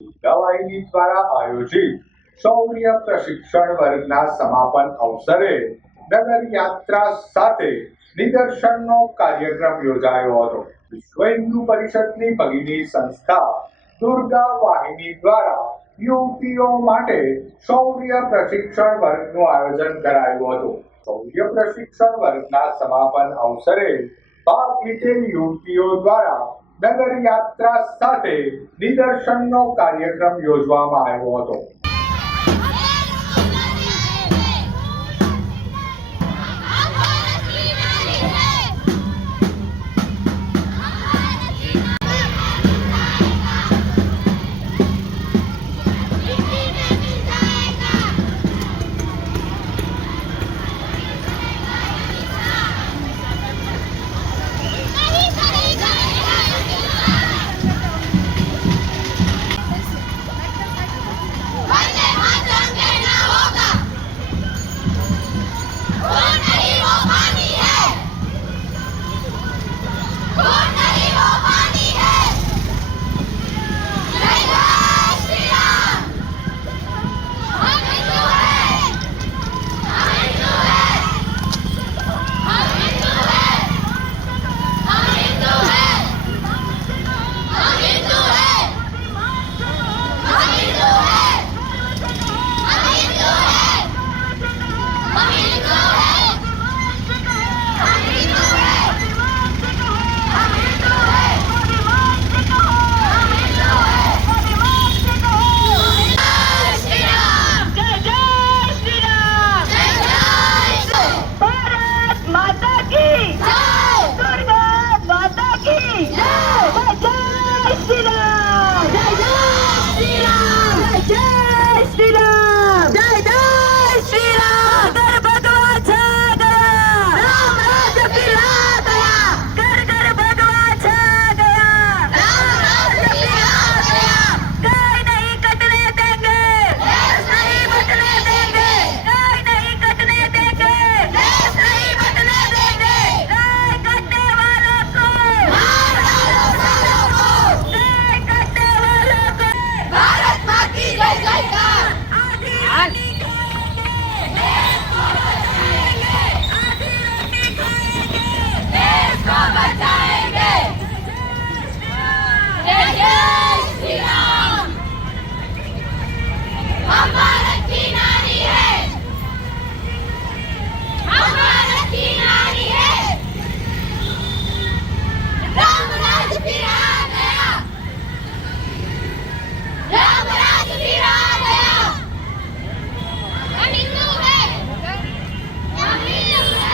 દવાઈની દ્વારા આયોજિત શૌર્ય પ્રશિક્ષણ વર્ગના સમાપન અવસરે નગર યાત્રા સાથે નિદર્શનનો કાર્યક્રમ યોજાયો હતો. વિશ્વ હિન્દુ પરિષદની ભગીની સંસ્થા દુર્ગા વાહિની દ્વારા યુવતીઓ માટે શૌર્ય પ્રશિક્ષણ વર્ગનું આયોજન કરાયું હતું. શૌર્ય પ્રશિક્ષણ વર્ગના સમાપન અવસરે ભાગ લીધેલ યુવતીઓ દ્વારા નગર યાત્રા સાથે નિદર્શનનો કાર્યક્રમ યોજવામાં આવ્યો હતો.